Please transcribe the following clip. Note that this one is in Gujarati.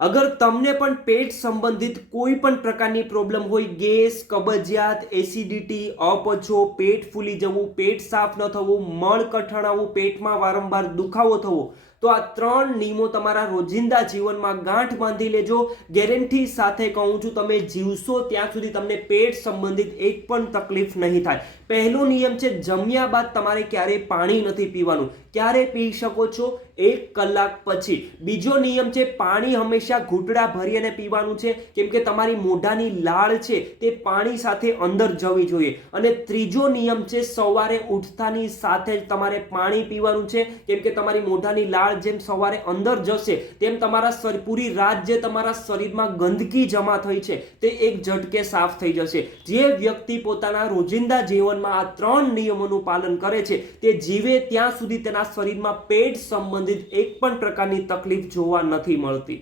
અગર તમને પણ પેટ સંબંધિત કોઈ પણ પ્રકારની પ્રોબ્લેમ હોય, ગેસ, કબજિયાત, એસિડિટી, અપચો, પેટ ફૂલી જવું, પેટ સાફ ન થવું, મળ કઠણાવું, પેટમાં વારંવાર દુખાવો થવો, તો આ 3 નિયમો તમારા રોજિંદા જીવનમાં ગાંઠ બાંધી લેજો. ગેરંટી સાથે કહું છું, તમે જીવશો ત્યાં સુધી તમને પેટ સંબંધિત એક પણ તકલીફ નહીં થાય. પહેલો નિયમ છે, જમ્યા બાદ તમારે ક્યારેય પાણી નથી પીવાનું. ક્યારે પી શકો છો? 1 કલાક પછી. બીજો નિયમ છે, પાણી હંમેશા ઘૂંટડા ભરીને પીવાનું છે, કેમ કે તમારી મોઢાની લાળ છે તે પાણી સાથે અંદર જવી જોઈએ. અને ત્રીજો નિયમ છે, સવારે ઉઠતાની સાથે જ તમારે પાણી પીવાનું છે, કેમ કે તમારી મોઢાની લાળ જેમ સવારે અંદર જશે તેમ તમારા પૂરી રાત જે તમારા શરીરમાં ગંદકી જમા થઈ છે તે એક ઝટકે સાફ થઈ જશે. જે વ્યક્તિ પોતાના રોજિંદા જીવનમાં આ 3 નિયમોનું પાલન કરે છે તે જીવે ત્યાં સુધી તેના શરીરમાં પેટ સંબંધિત એક પણ પ્રકારની તકલીફ જોવા નથી મળતી.